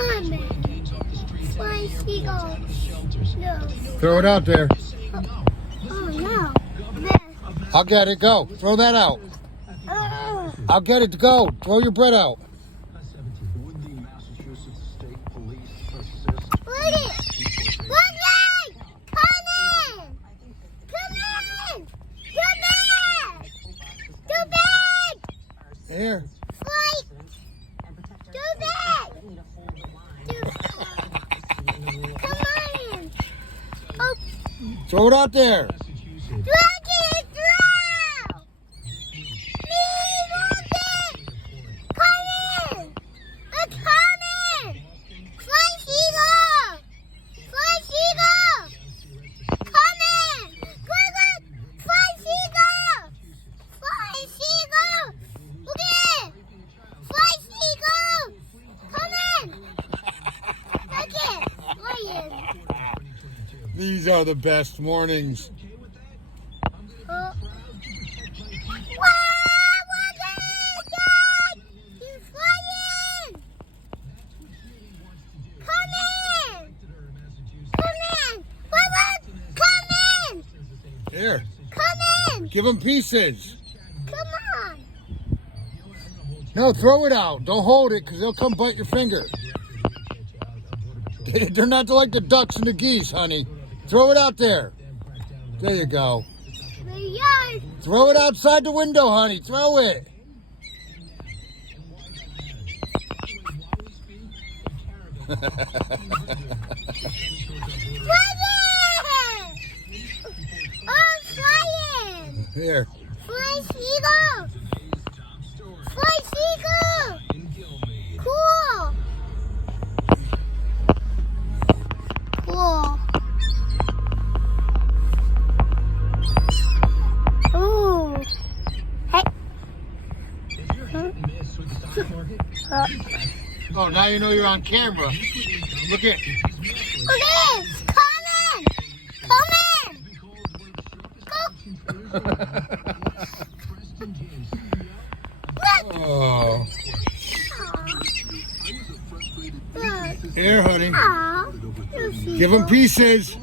coming. Flying seagulls. No. Throw it out there. Oh no. I'll get it. Go. Throw that out. I'll get it. Go. Throw your bread out. Look it! Look it! Come in! Come in! Come back! Come back! Here. Fly! Come back! Come on! Oh, Throw it out there. look it! Throw! Me, look it! Come in! Look, come in! Fly seagull! Fly seagull! Come in! Look, look! Fly seagull! Fly seagull! Look it! Fly seagull! Come in! Look it! Lion! These are the best mornings. Oh. Wow! Look at it! Dad! He's flying! Come in! Come in! Look, look! Come in! Here. Come in! Give them pieces. Come on! No, throw it out. Don't hold it because they'll come bite your finger. They're not like the ducks and the geese, honey. Throw it out there. There you go. The yard! Throw it outside the window, honey. Throw it. Look it! Oh, flying! Here. Fly seagull! Fly seagull! Cool! Cool. Ooh. Hey. Oh, now you know you're on camera. Look at. Look at this! Come in! Come in! Go! Oh. Look. Here, honey. Aw. Give them pieces.